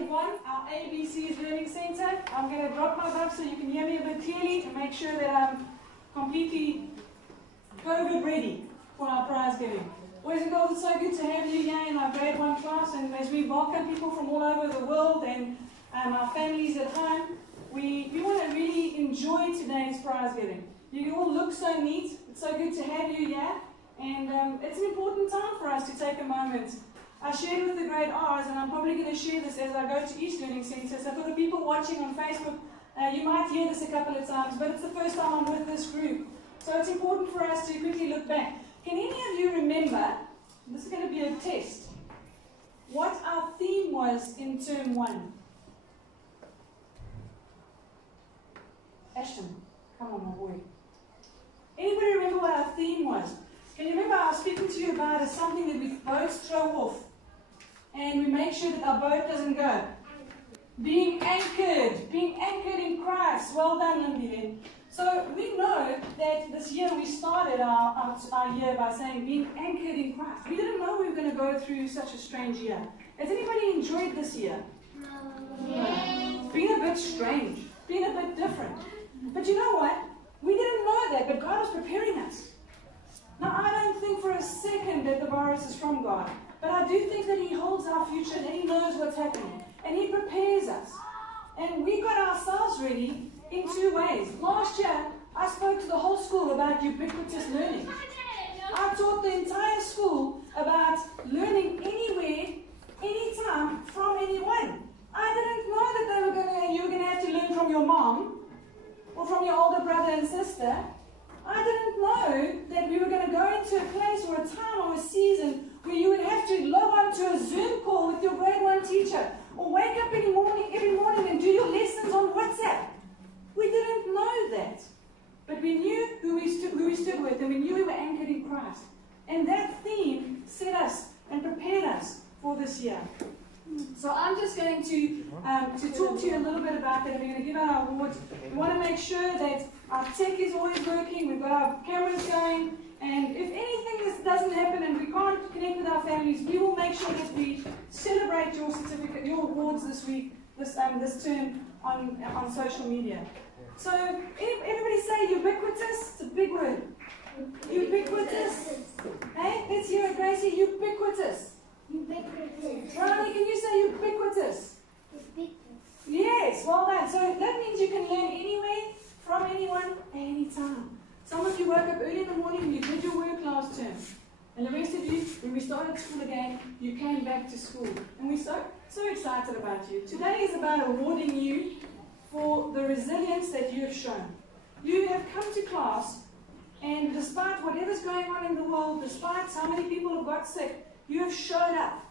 grade 1, our ABCs Learning Center. I'm going to drop my voice so you can hear me a bit clearly to make sure that I'm completely COVID ready for our prize giving. Boys and girls, it's so good to have you here in our grade 1 class, and as we welcome people from all over the world and our families at home, we want to really enjoy today's prize giving. You all look so neat. It's so good to have you here, and it's an important time for us to take a moment. I shared with the grade R's, and I'm probably going to share this as I go to each learning centre. So for the people watching on Facebook, you might hear this a couple of times, but it's the first time I'm with this group. So it's important for us to quickly look back. Can any of you remember, this is going to be a test, what our theme was in term 1? Ashton, come on my boy. Anybody remember what our theme was? Can you remember I was speaking to you about something that we both throw off and we make sure that our boat doesn't go? Being anchored in Christ. Well done, Nambilen. So we know that this year we started our year by saying being anchored in Christ. We didn't know we were going to go through such a strange year. Has anybody enjoyed this year? No. It's been a bit strange, been a bit different. But you know what? We didn't know that, but God was preparing us. Now, I don't think for a second that the virus is from God, but I do think that He holds our future, that He knows what's happening, and He prepares us. And we got ourselves ready in 2 ways. Last year, I spoke to the whole school about ubiquitous learning. I taught the entire school about learning anywhere, anytime, from anyone. I didn't know that you were going to have to learn from your mom or from your older brother and sister. I didn't know that we were going to go into a place or a time or a season where you would have to log on to a Zoom call with your grade 1 teacher or wake up every morning and do your lessons on WhatsApp. We didn't know that. But we knew who we stood with, and we knew we were anchored in Christ. And that theme set us and prepared us for this year. So I'm just going to talk to you a little bit about that. We're going to give out our awards. We want to make sure that our tech is always working. We've got our cameras going. And if anything doesn't happen and we can't connect with our families, we will make sure that we celebrate your certificate, your awards this week, this term on social media. So everybody say ubiquitous. It's a big word. Ubiquitous. Hey, let's hear it, Gracie. Ubiquitous. Ubiquitous. Ronnie, can you say ubiquitous? Ubiquitous. Yes, well done. So that means you can learn anywhere, from anyone, anytime. Some of you woke up early in the morning and you did your work last term. And the rest of you, when we started school again, you came back to school. And we're so excited about you. Today is about awarding you for the resilience that you have shown. You have come to class, and despite whatever's going on in the world, despite how many people have got sick, you have showed up.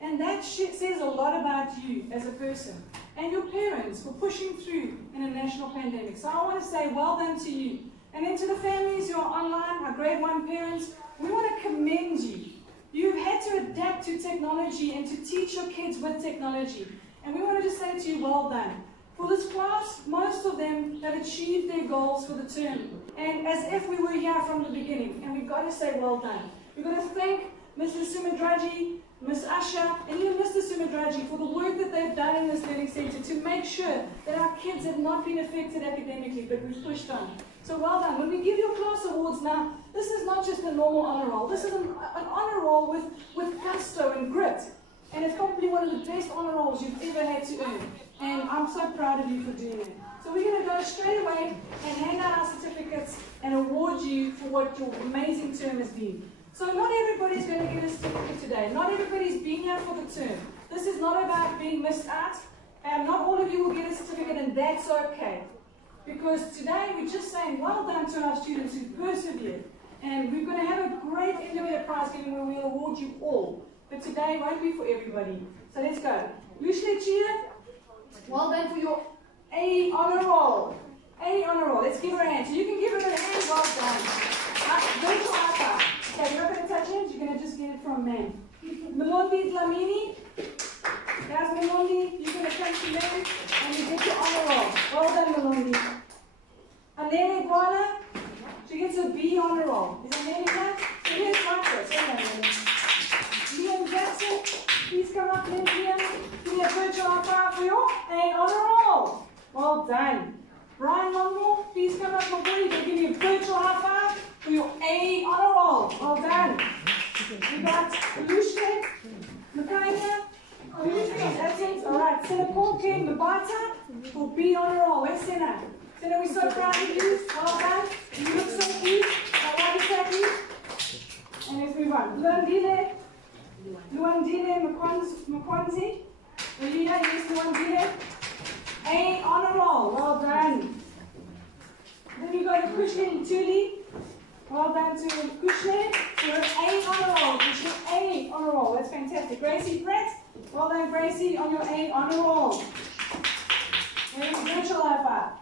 And that says a lot about you as a person. And your parents for pushing through in a national pandemic. So I want to say well done to you. And then to the families who are online, our grade 1 parents, we want to commend you. You've had to adapt to technology and to teach your kids with technology. And we want to just say to you, well done. For this class, most of them have achieved their goals for the term. And as if we were here from the beginning. And we've got to say well done. We've got to thank Mr. Sumadraji, Ms. Asha, and even Mr. Sumadraji for the work that they've done in this learning centre to make sure that our kids have not been affected academically, but we've pushed on. So well done. When we give your class awards now, this is not just a normal honour roll. This is an honour roll with gusto and grit. And it's probably one of the best honour rolls you've ever had to earn. And I'm so proud of you for doing it. So we're going to go straight away and hand out our certificates and award you for what your amazing term has been. So not everybody's going to get a certificate today. Not everybody's been here for the term. This is not about being missed out. Not all of you will get a certificate, and that's okay. Because today we're just saying well done to our students who persevered. And we're going to have a great end-of-year prize giving where we'll award you all. But today won't be for everybody. So let's go. Lucia Chia, well done for your A honour roll. A honour roll. Let's give her a hand. So you can give her a hand. Well done. Virtual iPad. Okay, you're not going to touch it. You're going to just get it from man. Melondi Dlamini. There's Melondi. You're going to come to them and you get your honour roll. Well done, Melondi. Anele Guala. She gets a B honour roll. Is Anele here? So here's Marcus. Liam Jackson. Please come up, Liam. Give me a virtual iPad. And on a roll. Well done. Brian, one more. Please come up, my boy. We'll give you a virtual high five for your A on a roll. Well done. We got Lucia, Makaya, that's it. All right. Senator Ken Mabata for B on a roll. Where's Senna? Senna, we're so proud of you. Well done. You look so cute. I like exactly. And let's move on. Luandile Makwanzi. Leah, yes, Luandile. A on a roll. Well done. Then you got a Kushne Tuli. Well done to Kushne. You're A on a roll. Kushne A on a roll. That's fantastic. Gracie Brett. Well done, Gracie, on your A on a roll. Very virtual high five.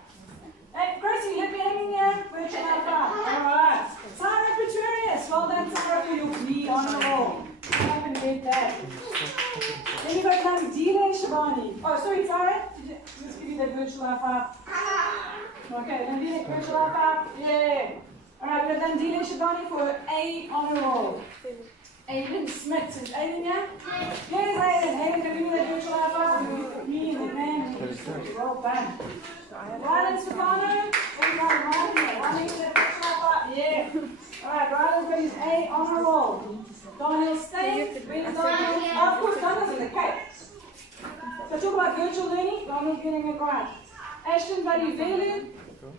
Hey, Gracie, let me hang here. Virtual high five. All right. Sarah Pretorius. Well done, Sarah, for your B on a roll. Come up and get that. Then you got Nandile Shabani. Oh, sorry, Sarah. Let's give you that virtual high five. Okay, Nandile, virtual high five. Yeah. All right, we've got Nandile Shabani for A on a roll. Aiden Smith. Is Aiden here? Yes, Aiden. Aiden, can you give me that virtual high five? Me and the man. Well done. Rylan Stefano. Rylan, that virtual high five. Yeah. All right, Rylan's got his A on a roll. Daniel Stain. Where's Daniel? Oh, of course, Daniel's in the cake. So talk about virtual learning. Daniel's getting it right. Ashton Buddy Velu.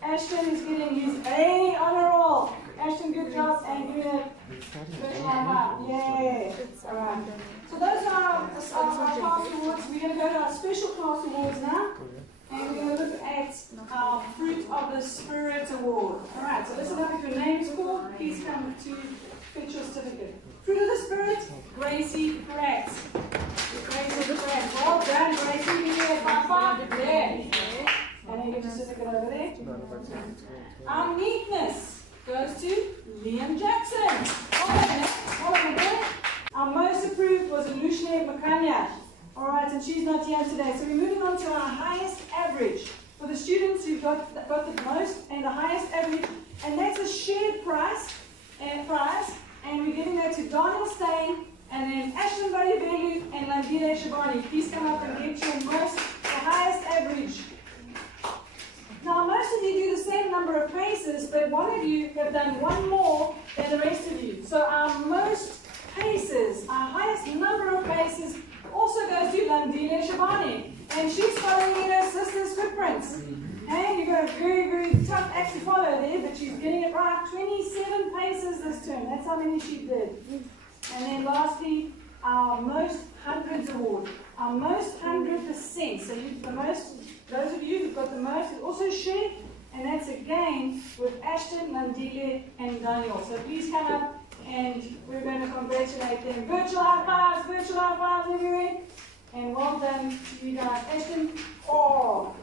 Ashton is getting his A on a roll. Ashton, good job. And give it virtual high five. Yeah. All right. So those are our class awards. We're going to go to our special class awards now. And we're going to look at our Fruit of the Spirit award. All right. So listen up. If your name is called, please come to fetch your certificate. Fruit of the Spirit, Gracie Pratt. Gracie Pratt. Well done, Gracie. Give me a high five. There. And then get your certificate over there. Our neatness goes to Liam Jackson. Hold on. Our most approved was Lucia Makanya. All right, and she's not here today. So we're moving on to our highest average. For the students who've got the most and the highest average, and that's a shared prize. And we're giving that to Daniel Stain, and then Ashton Varivelu and Landile Shabani. Please come up and get your the highest average. Now, most of you do the same number of paces, but one of you have done one more than the rest of you. So our most paces, our highest number of paces, also goes to Landile Shabani. And she's following in her sister's footprints. And you've got a very, very tough act to follow there, but she's getting it right. 27 paces this term. That's how many she did. And then lastly, our most hundreds award. Our most 100%. So the most, those of you who've got the most is also shared. And that's again with Ashton, Landile, and Daniel. So please come up and we're going to congratulate them. Virtual high fives everywhere. And well done to you guys. Ashton, oh,